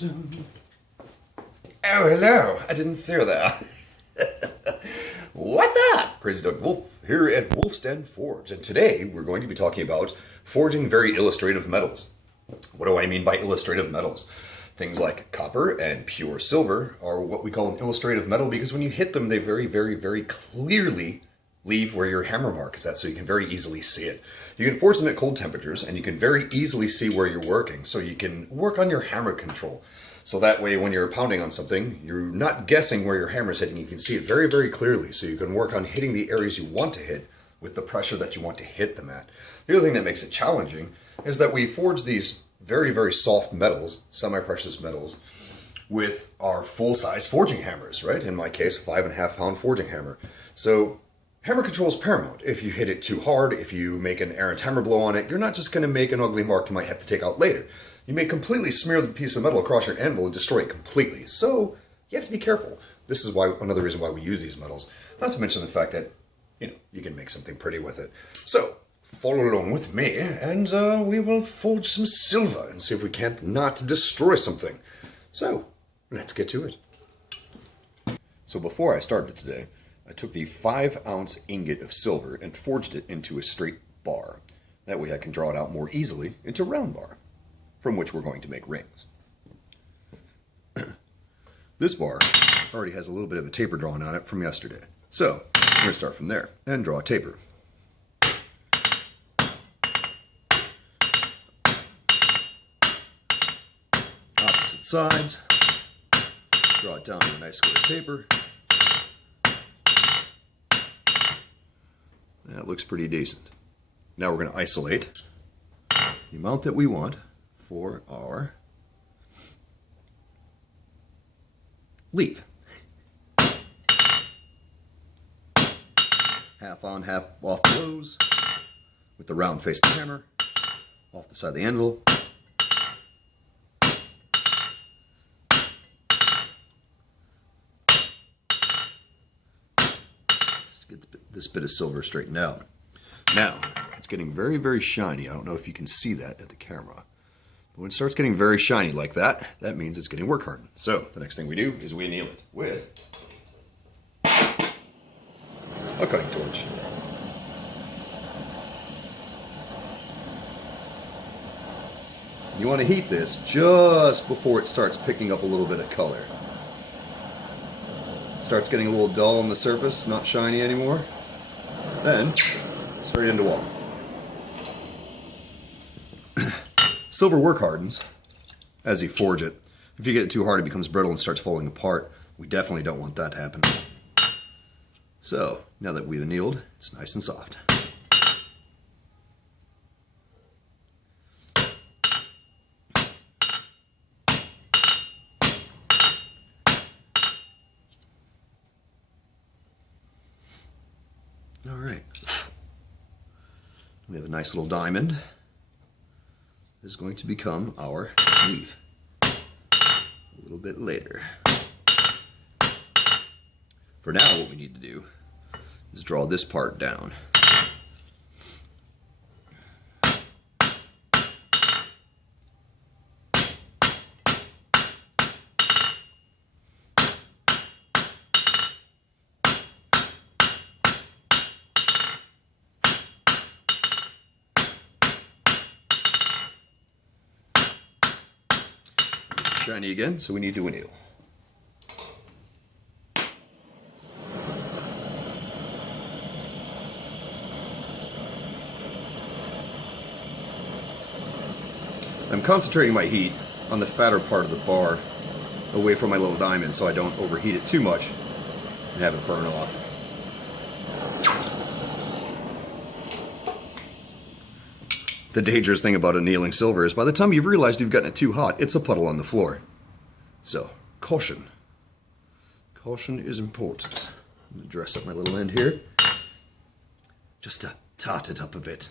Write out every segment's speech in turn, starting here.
Oh, hello. I didn't see you there. What's up? Crazy Dog Wolf here at Wolf's Den Forge, and today we're going to be talking about forging very illustrative metals. What do I mean by illustrative metals? Things like copper and pure silver are what we call an illustrative metal because when you hit them, they very clearly leave where your hammer mark is at, so you can very easily see it. You can forge them at cold temperatures, and you can very easily see where you're working, so you can work on your hammer control. So that way, when you're pounding on something, you're not guessing where your hammer's hitting. You can see it very clearly, so you can work on hitting the areas you want to hit with the pressure that you want to hit them at. The other thing that makes it challenging is that we forge these very soft metals, semi-precious metals, with our full-size forging hammers, right? In my case, a 5.5 pound forging hammer. So hammer control is paramount. If you hit it too hard, if you make an errant hammer blow on it, you're not just going to make an ugly mark you might have to take out later. You may completely smear the piece of metal across your anvil and destroy it completely. So you have to be careful. This is why another reason why we use these metals. Not to mention the fact that, you can make something pretty with it. So follow along with me, and we will forge some silver and see if we can't not destroy something. So let's get to it. So before I started today, I took the 5-ounce ingot of silver and forged it into a straight bar. That way I can draw it out more easily into a round bar, from which we're going to make rings. This bar already has a little bit of a taper drawn on it from yesterday. So we're going to start from there and draw a taper. Opposite sides. Draw it down to a nice square taper. That looks pretty decent. Now we're going to isolate the amount that we want for our leaf. Half on, half off blows with the round face of the hammer off the side of the anvil. Just get this bit of silver straightened out. Now, it's getting very shiny. I don't know if you can see that at the camera. But when it starts getting very shiny like that, that means it's getting work hardened. So, the next thing we do is we anneal it with a cutting torch. You want to heat this just before it starts picking up a little bit of color. It starts getting a little dull on the surface, not shiny anymore. Then, straight into wall. Silver work hardens as you forge it. If you get it too hard, it becomes brittle and starts falling apart. We definitely don't want that to happen. So, now that we've annealed, it's nice and soft. Alright. We have a nice little diamond. This is going to become our leaf a little bit later. For now, what we need to do is draw this part down. Shiny again, so we need to anneal. I'm concentrating my heat on the fatter part of the bar away from my little diamond so I don't overheat it too much and have it burn off. The dangerous thing about annealing silver is by the time you've realized you've gotten it too hot, it's a puddle on the floor. So, caution. Caution is important. I'm going to dress up my little end here just to tot it up a bit.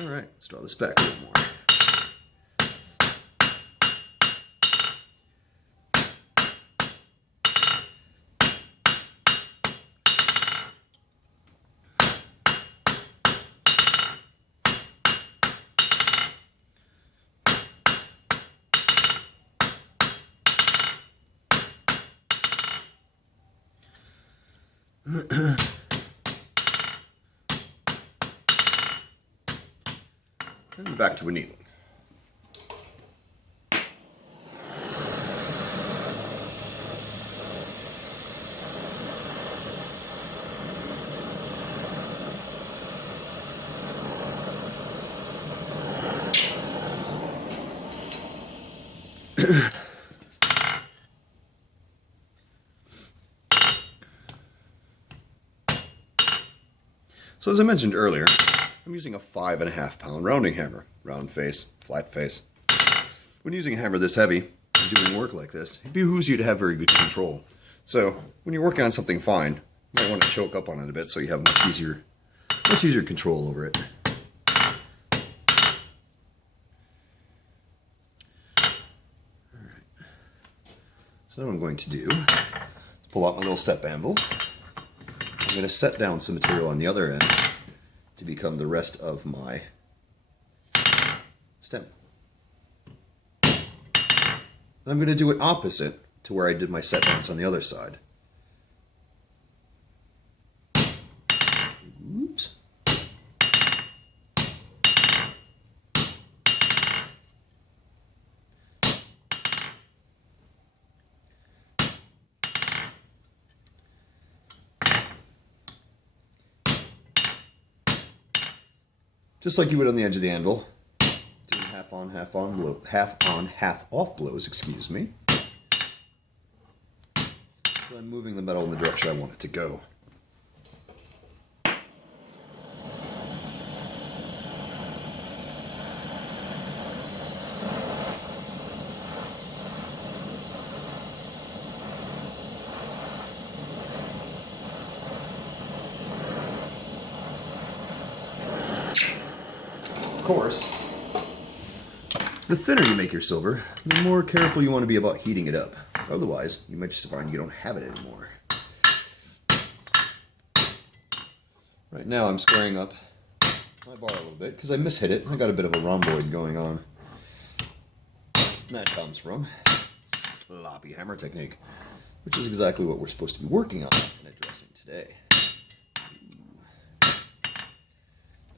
Alright, let's draw this back a little more. And back to annealing. So as I mentioned earlier, I'm using a 5.5 pound rounding hammer. Round face, flat face. When using a hammer this heavy and doing work like this, it behooves you to have very good control. So when you're working on something fine, you might want to choke up on it a bit so you have much easier control over it. Alright. So what I'm going to do is pull out my little step anvil. I'm going to set down some material on the other end to become the rest of my stem. And I'm going to do it opposite to where I did my set downs on the other side. Oops. Just like you would on the edge of the anvil, doing half on, half off blows, excuse me. So I'm moving the metal in the direction I want it to go. Of course, the thinner you make your silver, the more careful you want to be about heating it up. Otherwise, you might just find you don't have it anymore. Right now I'm squaring up my bar a little bit because I mishit it. I got a bit of a rhomboid going on. And that comes from sloppy hammer technique, which is exactly what we're supposed to be working on and addressing today.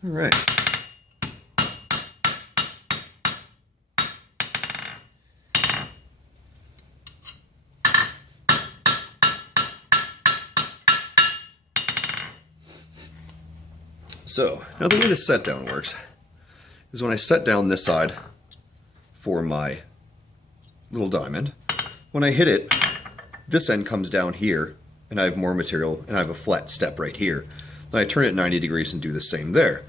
Alright. So, now the way this set down works is when I set down this side for my little diamond, when I hit it, this end comes down here, and I have more material, and I have a flat step right here. Then I turn it 90 degrees and do the same there.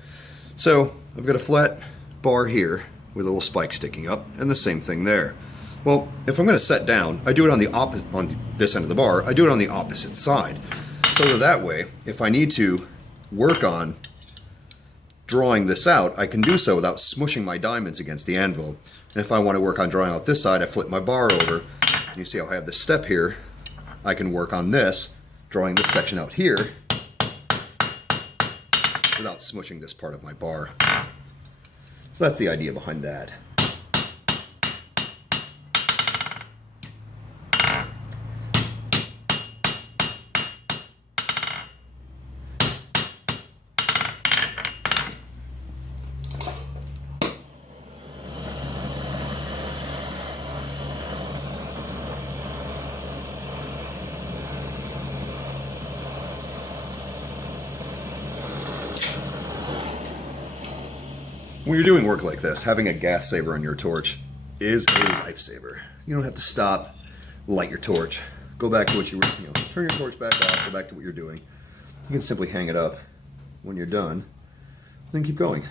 So, I've got a flat bar here with a little spike sticking up, and the same thing there. Well, if I'm going to set down, I do it on the opposite, on this end of the bar, I do it on the opposite side. So that way, if I need to work on drawing this out, I can do so without smushing my diamonds against the anvil. And if I want to work on drawing out this side, I flip my bar over. And you see how I have this step here. I can work on this, drawing this section out here, without smushing this part of my bar. So that's the idea behind that. When you're doing work like this, having a gas saver on your torch is a lifesaver. You don't have to stop, light your torch, go back to what you were, turn your torch back off, go back to what you're doing. You can simply hang it up when you're done, then keep going.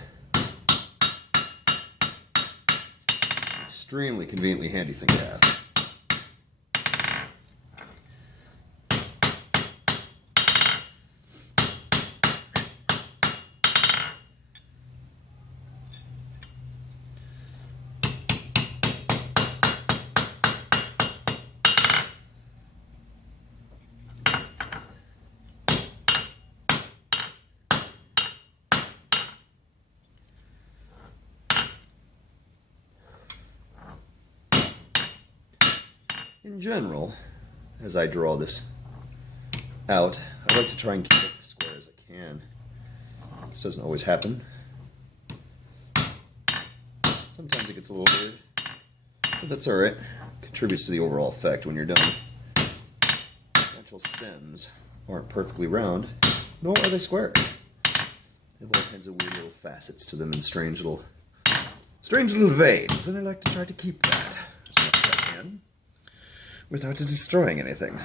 Extremely conveniently handy thing to have. In general, as I draw this out. I like to try and keep it as square as I can. This doesn't always happen. Sometimes it gets a little weird, but that's alright. Contributes to the overall effect when you're done. Actual stems aren't perfectly round, nor are they square. They have all kinds of weird little facets to them and strange little veins, and I like to try to keep that as much as I can without destroying anything.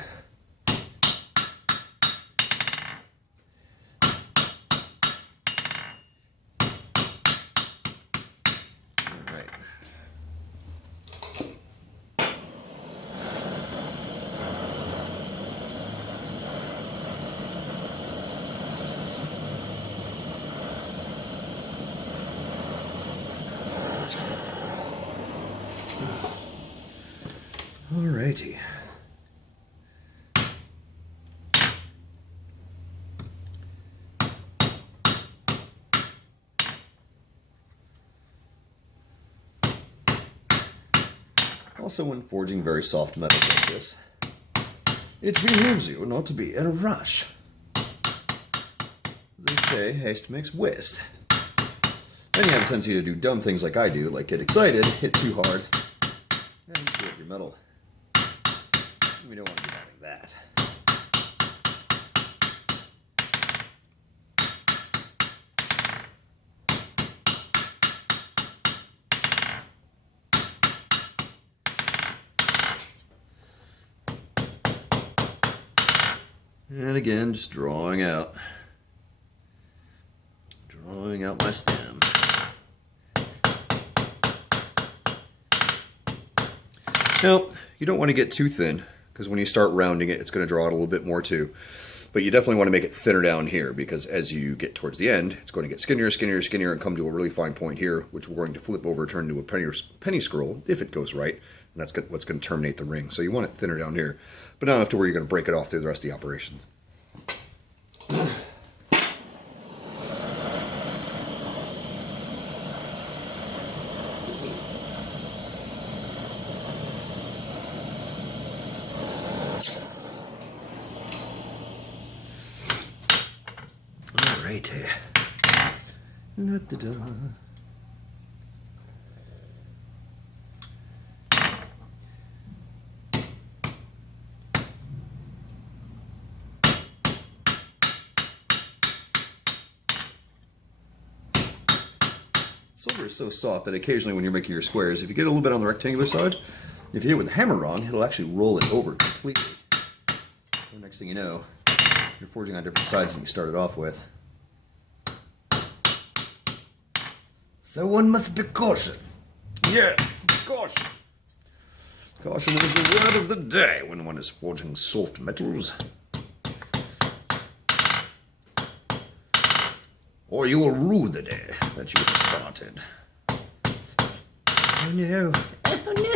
Alrighty. Also, when forging very soft metals like this, it behooves you not to be in a rush. As they say, haste makes waste. Then you have a tendency to do dumb things like I do, like get excited, hit too hard, and screw up your metal. We don't want to be having that. And again, just drawing out my stem. Now, you don't want to get too thin, because when you start rounding it, it's going to draw out a little bit more too. But you definitely want to make it thinner down here, because as you get towards the end, it's going to get skinnier, skinnier, skinnier, and come to a really fine point here, which we're going to flip over, turn into a penny scroll, if it goes right. And that's what's going to terminate the ring. So you want it thinner down here, but not enough to where you're going to break it off through the rest of the operations. Alrighty. Da-da-da. Silver is so soft that occasionally when you're making your squares, if you get a little bit on the rectangular side, if you hit it with the hammer wrong, it'll actually roll it over completely. The next thing you know, you're forging on different sides than you started off with. So one must be cautious. Yes, caution. Caution is the word of the day when one is forging soft metals. Or you will rue the day that you have started. Oh no. Oh no.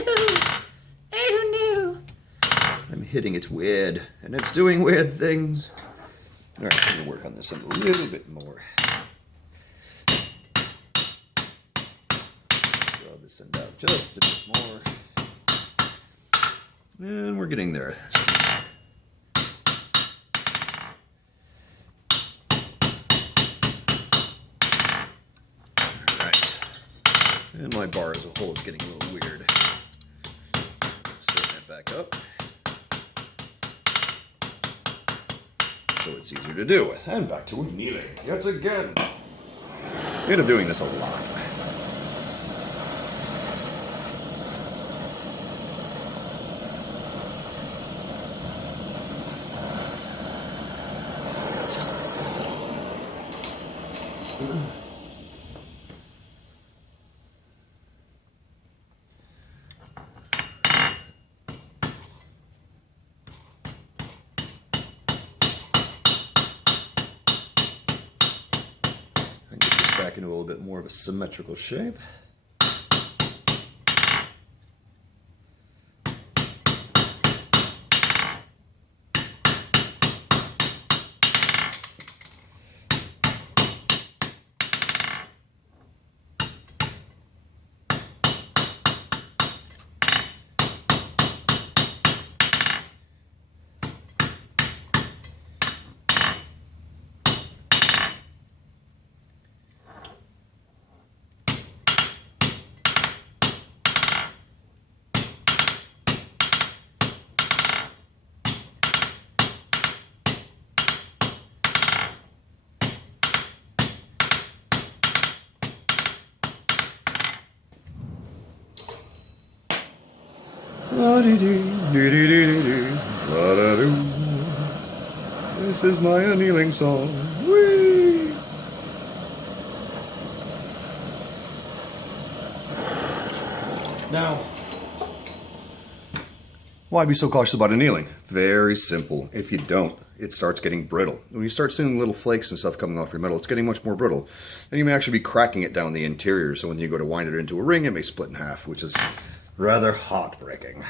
Oh no. I'm hitting it weird, and it's doing weird things. Alright, I'm going to work on this a little bit more. Draw this end out just a bit more. And we're getting there. And my bar as a whole is getting a little weird. Straighten that back up. So it's easier to do with. And back to annealing yet again. I end up doing this a lot. Back into a little bit more of a symmetrical shape. This is my annealing song. Whee! Now, why be so cautious about annealing? Very simple. If you don't, it starts getting brittle. When you start seeing little flakes and stuff coming off your metal, it's getting much more brittle. And you may actually be cracking it down the interior, so when you go to wind it into a ring, it may split in half, which is rather heartbreaking.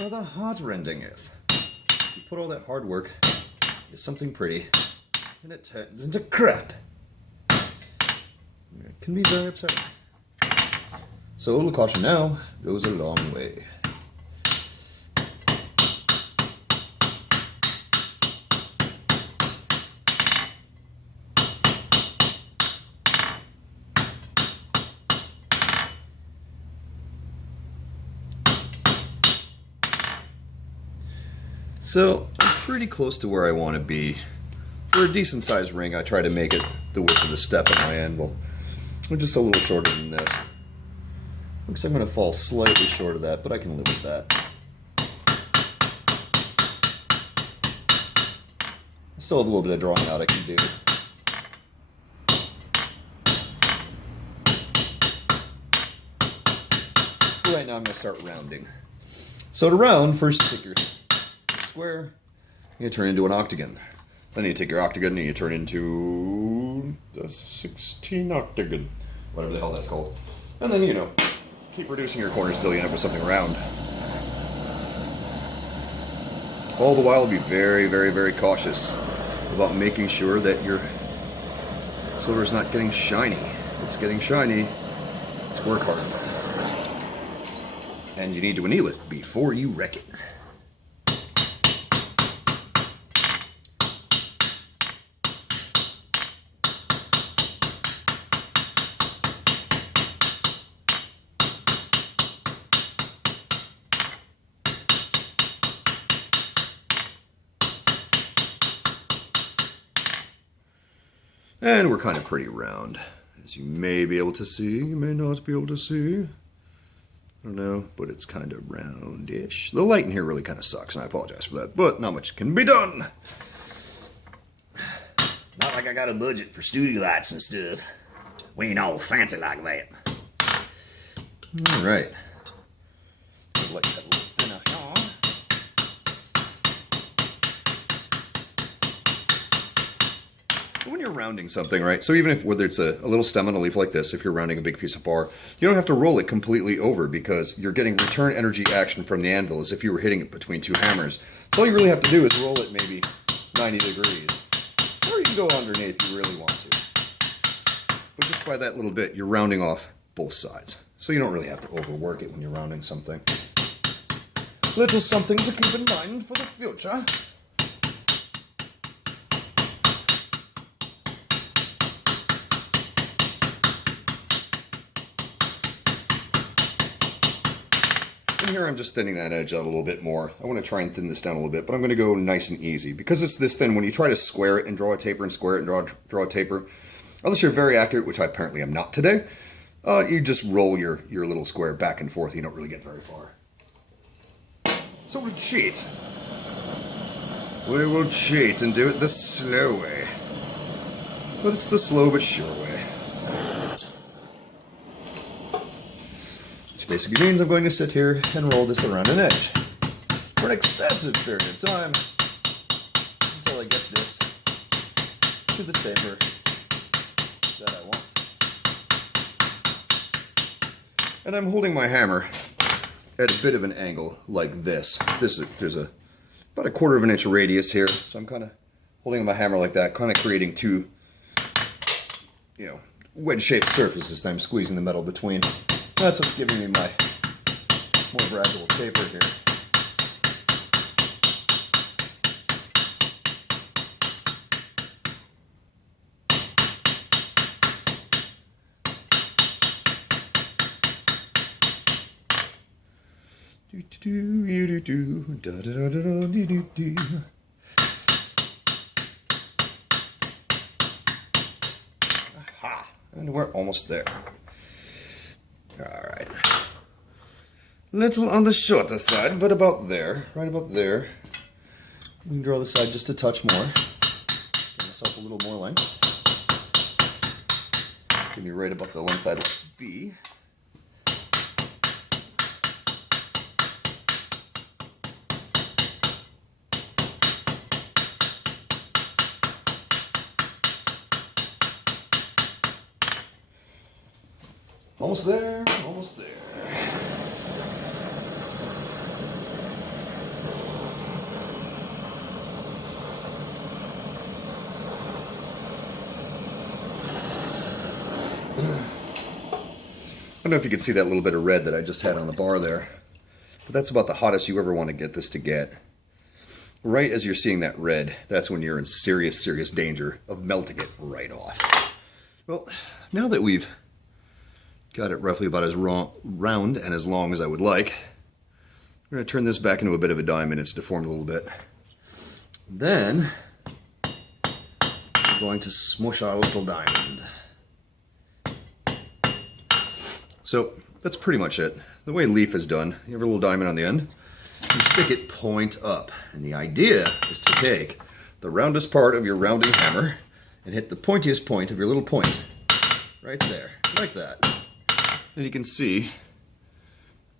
Rather heart-rending is. You put all that hard work into something pretty, and it turns into crap. It can be very upsetting. So a little caution now goes a long way. So, I'm pretty close to where I want to be. For a decent sized ring, I try to make it the width of the step on my anvil. I'm just a little shorter than this. Looks like I'm going to fall slightly short of that, but I can live with that. I still have a little bit of drawing out I can do. For right now, I'm going to start rounding. So to round, first take your square, you turn into an octagon. Then you take your octagon and you turn into the 16 octagon, whatever the hell that's called. And then, you know, keep reducing your corners until you end up with something round. All the while, be very, very, very cautious about making sure that your silver is not getting shiny. If it's getting shiny, it's work hard. And you need to anneal it before you wreck it. And we're kind of pretty round, as you may be able to see, you may not be able to see. I don't know, but it's kind of roundish. The light in here really kind of sucks, and I apologize for that, but not much can be done. Not like I got a budget for studio lights and stuff. We ain't all fancy like that. Alright. Like that a little thinner, huh? When you're rounding something, right, so even if whether it's a little stem on a leaf like this, if you're rounding a big piece of bar, you don't have to roll it completely over because you're getting return energy action from the anvil as if you were hitting it between two hammers. So all you really have to do is roll it maybe 90 degrees. Or you can go underneath if you really want to. But just by that little bit, you're rounding off both sides. So you don't really have to overwork it when you're rounding something. Little something to keep in mind for the future. And here I'm just thinning that edge out a little bit more. I want to try and thin this down a little bit, but I'm going to go nice and easy. Because it's this thin, when you try to square it and draw a taper and square it and draw a taper, unless you're very accurate, which I apparently am not today, you just roll your little square back and forth. You don't really get very far. So we'll cheat. We will cheat and do it the slow way. But it's the slow but sure way. Which basically means I'm going to sit here and roll this around an edge for an excessive period of time until I get this to the taper that I want. And I'm holding my hammer at a bit of an angle like this. There's about a 1/4 inch radius here, so I'm kind of holding my hammer like that, kind of creating two, wedge-shaped surfaces that I'm squeezing the metal between. That's what's giving me my more gradual taper here. Aha! And we're almost there. Alright. Little on the shorter side, but about there, right about there. You can draw the side just a touch more. Give myself a little more length. Give me right about the length I'd like to be. Almost there, almost there. I don't know if you can see that little bit of red that I just had on the bar there, but that's about the hottest you ever want to get this to get. Right as you're seeing that red, that's when you're in serious, serious danger of melting it right off. Well, now that we've got it roughly about as round and as long as I would like, we're going to turn this back into a bit of a diamond. It's deformed a little bit. Then, we're going to smush our little diamond. So that's pretty much it. The way leaf is done, you have a little diamond on the end, you stick it point up. And the idea is to take the roundest part of your rounding hammer and hit the pointiest point of your little point right there, like that. And you can see,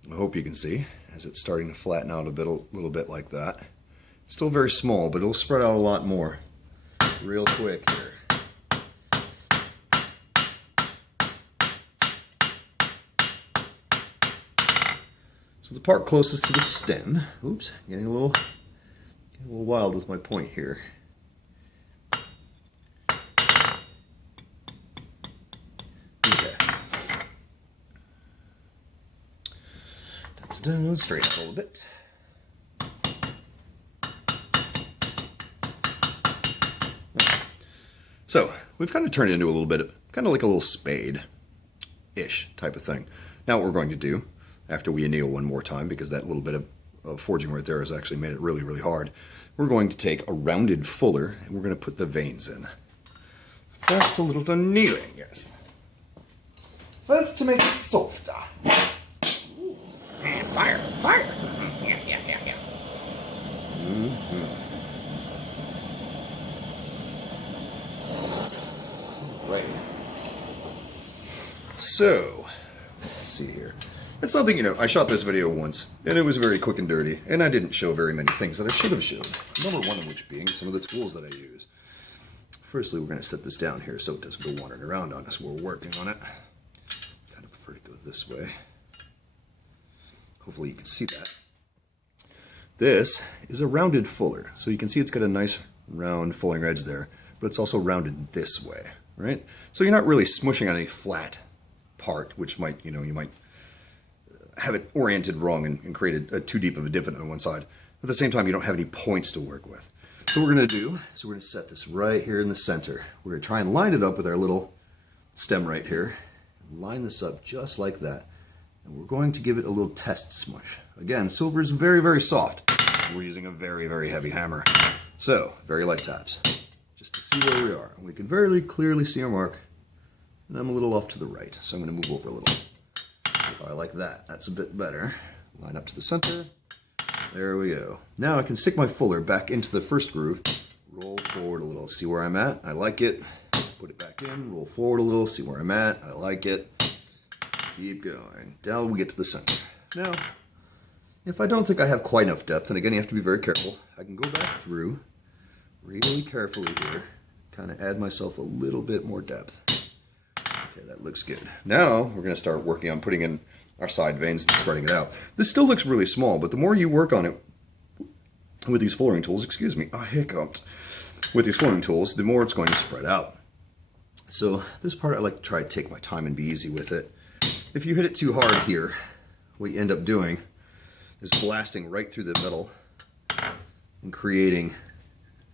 I hope you can see, as it's starting to flatten out a little bit like that. It's still very small, but it'll spread out a lot more real quick here. So the part closest to the stem, oops, getting a little wild with my point here. Okay. Straighten up a little bit. So we've kind of turned it into a little bit of, kind of like a little spade-ish type of thing. Now what we're going to do, after we anneal one more time, because that little bit of forging right there has actually made it really, really hard, we're going to take a rounded fuller and we're going to put the veins in. First a little annealing, yes. First to make it softer. Ooh. And fire, fire. Yeah. Right. So, let's see here. It's something, you know, I shot this video once, and it was very quick and dirty, and I didn't show very many things that I should have shown. Number one of which being some of the tools that I use. Firstly, we're going to set this down here so it doesn't go wandering around on us while we're working on it. Kind of prefer to go this way. Hopefully you can see that. This is a rounded fuller, so you can see it's got a nice round fulling edge there, but it's also rounded this way, right? So you're not really smushing on a flat part, which might, you know, you might have it oriented wrong and create a too deep of a divot on one side. At the same time, you don't have any points to work with. So what we're going to do is we're going to set this right here in the center. We're going to try and line it up with our little stem right here. Line this up just like that. And we're going to give it a little test smush. Again, silver is very, very soft. We're using a very, very heavy hammer. So, very light taps. Just to see where we are. And we can very clearly see our mark. And I'm a little off to the right, so I'm going to move over a little. I like that. That's a bit better. Line up to the center. There we go. Now I can stick my fuller back into the first groove. Roll forward a little. See where I'm at? I like it. Put it back in. Roll forward a little. See where I'm at? I like it. Keep going. Down we get to the center. Now, if I don't think I have quite enough depth, and again you have to be very careful, I can go back through really carefully here. Kind of add myself a little bit more depth. Okay, that looks good. Now we're going to start working on putting in our side veins and spreading it out. This still looks really small, but the more you work on it with these fullering tools, excuse me, I hiccuped, with these fullering tools, the more it's going to spread out. So this part I like to try to take my time and be easy with it. If you hit it too hard here, what you end up doing is blasting right through the metal and creating,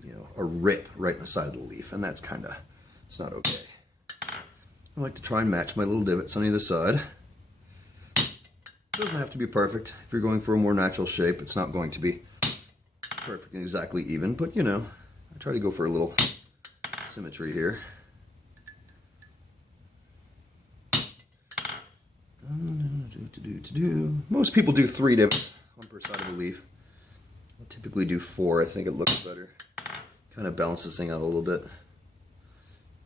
you know, a rip right in the side of the leaf, and that's kind of, it's not okay. I like to try and match my little divots on either side. It doesn't have to be perfect. If you're going for a more natural shape, it's not going to be perfect and exactly even, but you know, I try to go for a little symmetry here. Most people do 3 divots, one per side of the leaf. I typically do 4. I think it looks better. Kind of balances this thing out a little bit.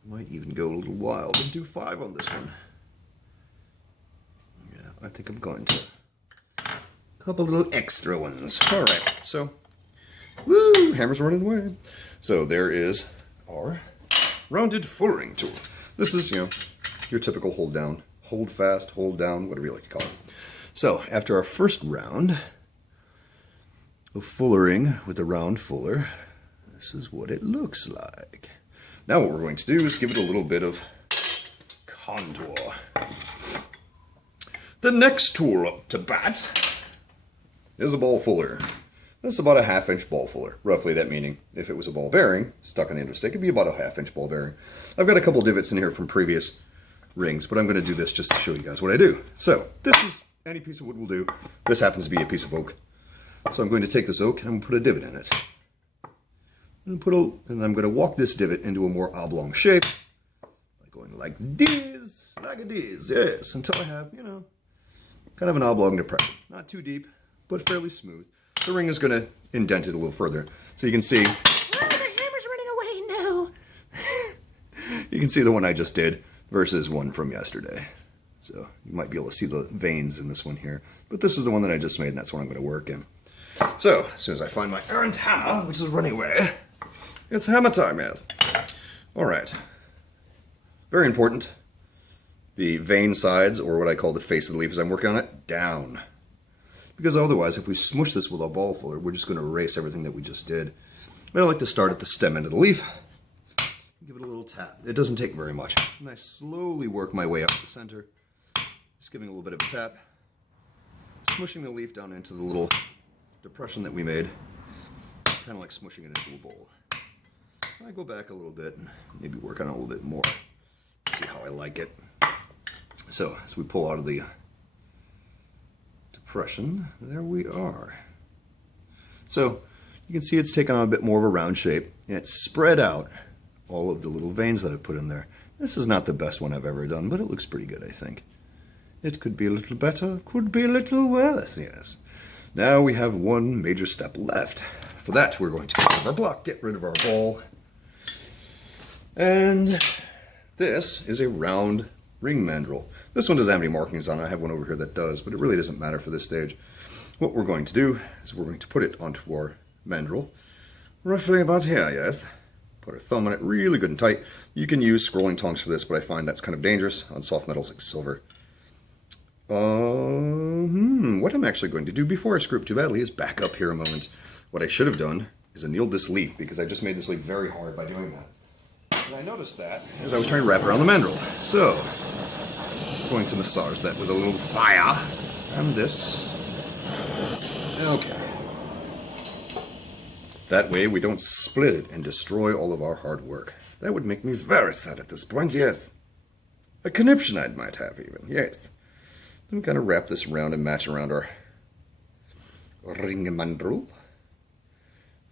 Might even go a little wild and do 5 on this one. Yeah, I think I'm going to. A couple little extra ones. Alright, so, woo, hammer's running away. So there is our rounded fullering tool. This is, your typical hold down, hold fast, hold down, whatever you like to call it. So after our first round of fullering with the round fuller, this is what it looks like. Now what we're going to do is give it a little bit of contour. The next tool up to bat is a ball fuller. This is about a 1/2 inch ball fuller. Roughly that meaning if it was a ball bearing stuck on the end of the stick, it'd be about a 1/2 inch ball bearing. I've got a couple divots in here from previous rings, but I'm going to do this just to show you guys what I do. So this is any piece of wood will do. This happens to be a piece of oak. So I'm going to take this oak and I'm going to put a divot in it. And I'm going to walk this divot into a more oblong shape. By going like this, yes, until I have, kind of an oblong depression. Not too deep, but fairly smooth. The ring is going to indent it a little further. So you can see, the hammer's running away now. You can see the one I just did versus one from yesterday. So you might be able to see the veins in this one here. But this is the one that I just made, and that's what I'm going to work in. So, as soon as I find my errant hammer, which is running away, it's hammer time, yes. Alright. Very important. The vein sides, or what I call the face of the leaf as I'm working on it, down. Because otherwise, if we smush this with a ball fuller, we're just going to erase everything that we just did. I like to start at the stem end of the leaf. Give it a little tap. It doesn't take very much. And I slowly work my way up to the center. Just giving a little bit of a tap. Smushing the leaf down into the little depression that we made. Kind of like smushing it into a bowl. I go back a little bit and maybe work on it a little bit more. See how I like it. So, as we pull out of the depression, there we are. So, you can see it's taken on a bit more of a round shape, and it's spread out all of the little veins that I put in there. This is not the best one I've ever done, but it looks pretty good, I think. It could be a little better, could be a little worse, yes. Now we have one major step left. For that, we're going to get rid of our block, get rid of our ball. And this is a round ring mandrel. This one doesn't have any markings on it. I have one over here that does, but it really doesn't matter for this stage. What we're going to do is we're going to put it onto our mandrel, roughly about here, yes. Put our thumb on it really good and tight. You can use scrolling tongs for this, but I find that's kind of dangerous on soft metals like silver. What I'm actually going to do before I screw up too badly is back up here a moment. What I should have done is annealed this leaf, because I just made this leaf very hard by doing that. And I noticed that as I was trying to wrap around the mandrel. So, I'm going to massage that with a little fire. And this. Okay. That way we don't split it and destroy all of our hard work. That would make me very sad at this point, yes. A conniption I might have even, yes. Then we kind of wrap this around and match around our ring mandrel.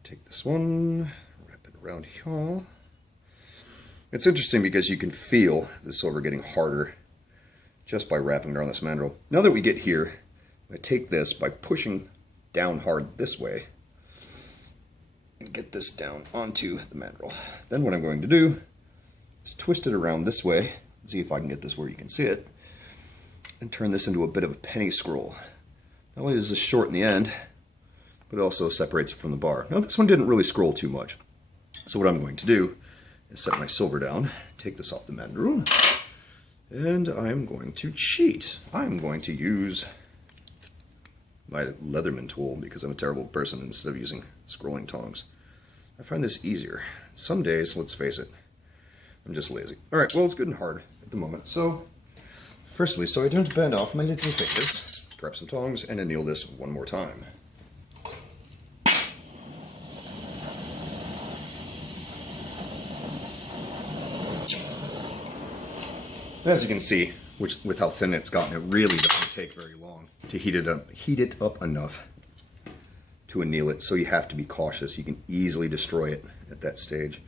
Take this one, wrap it around here. It's interesting because you can feel the silver getting harder just by wrapping it around this mandrel. Now that we get here, I take this by pushing down hard this way and get this down onto the mandrel. Then what I'm going to do is twist it around this way, see if I can get this where you can see it, and turn this into a bit of a penny scroll. Not only does this shorten the end, but it also separates it from the bar. Now this one didn't really scroll too much. So what I'm going to do is set my silver down, take this off the mandrel, and I'm going to cheat. I'm going to use my Leatherman tool because I'm a terrible person instead of using scrolling tongs. I find this easier. Some days, let's face it, I'm just lazy. Alright, well it's good and hard at the moment. So, firstly, so I don't bend off my little fingers, grab some tongs and anneal this one more time. As you can see, with how thin it's gotten, it really doesn't take very long to heat it up enough to anneal it, so you have to be cautious. You can easily destroy it at that stage.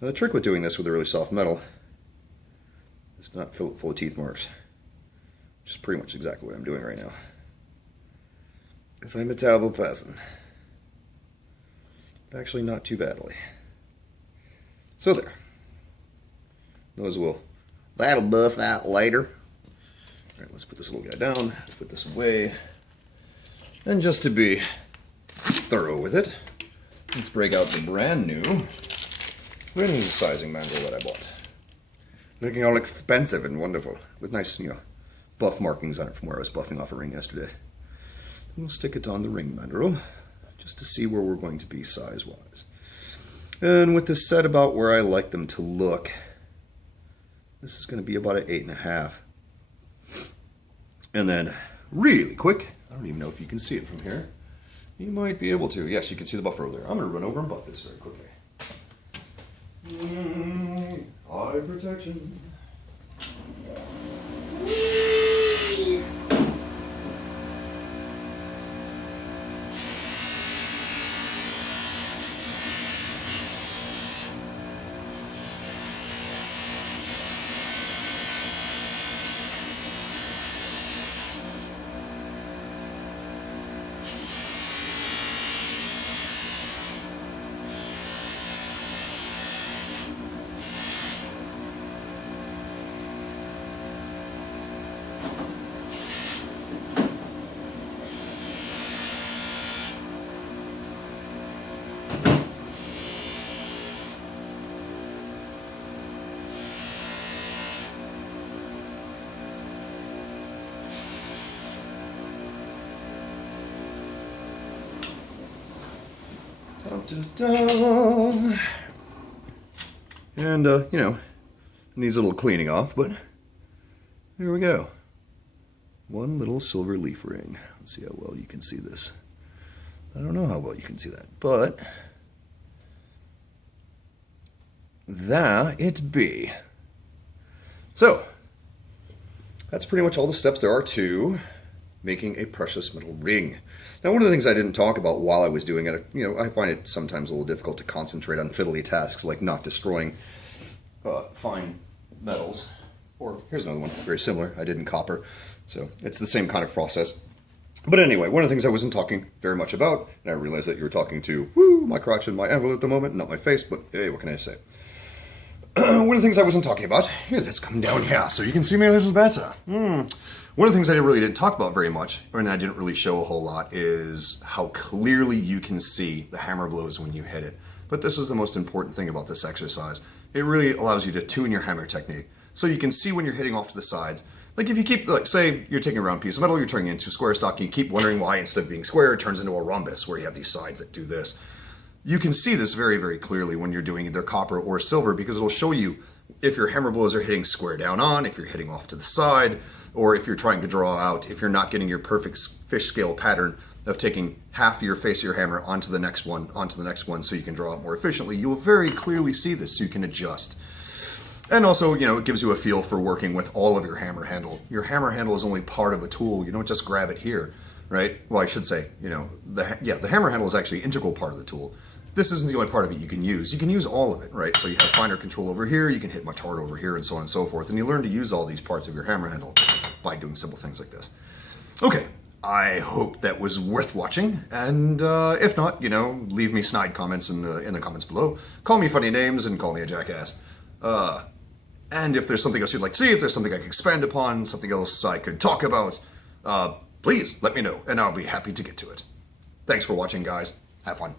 Now the trick with doing this with a really soft metal is not fill it full of teeth marks. which is pretty much exactly what I'm doing right now. Because I'm a terrible person. But actually not too badly. So there. That'll buff out later. Alright, let's put this little guy down. Let's put this away. And just to be thorough with it, let's break out the brand new ring sizing manual that I bought. Looking all expensive and wonderful. With nice, buff markings on it from where I was buffing off a ring yesterday. And we'll stick it on the ring manual, just to see where we're going to be size-wise. And with this set about where I like them to look, this is going to be about an 8.5. And then, really quick, I don't even know if you can see it from here. You might be able to. Yes, you can see the buffer over there. I'm going to run over and buff this very quickly. Eye protection. Da-da-da. And, needs a little cleaning off, but there we go. One little silver leaf ring. Let's see how well you can see this. I don't know how well you can see that, but that it be. So, that's pretty much all the steps there are to making a precious metal ring. Now, one of the things I didn't talk about while I was doing it, I find it sometimes a little difficult to concentrate on fiddly tasks like not destroying fine metals. Or, here's another one, very similar. I did in copper, so it's the same kind of process. But anyway, one of the things I wasn't talking very much about, and I realized that you were talking to, my crotch and my anvil at the moment, not my face, but hey, what can I say? One of the things I wasn't talking about, here, let's come down here so you can see me a little better. One of the things I really didn't talk about very much, and I didn't really show a whole lot, is how clearly you can see the hammer blows when you hit it. But this is the most important thing about this exercise. It really allows you to tune your hammer technique. So you can see when you're hitting off to the sides. Like if you keep, say you're taking a round piece of metal, you're turning it into square stock, and you keep wondering why instead of being square, it turns into a rhombus, where you have these sides that do this. You can see this very, very clearly when you're doing either copper or silver, because it'll show you if your hammer blows are hitting square down on, if you're hitting off to the side, or if you're trying to draw out, if you're not getting your perfect fish scale pattern of taking half your face of your hammer onto the next one, so you can draw it more efficiently. You'll very clearly see this, so you can adjust. And also, it gives you a feel for working with all of your hammer handle. Your hammer handle is only part of a tool. You don't just grab it here, right? Well, I should say, the hammer handle is actually an integral part of the tool. This isn't the only part of it you can use. You can use all of it, right? So you have finer control over here, you can hit much harder over here, and so on and so forth. And you learn to use all these parts of your hammer handle by doing simple things like this. Okay, I hope that was worth watching. And if not, leave me snide comments in the comments below. Call me funny names and call me a jackass. And if there's something else you'd like to see, if there's something I could expand upon, something else I could talk about, please let me know, and I'll be happy to get to it. Thanks for watching, guys. Have fun.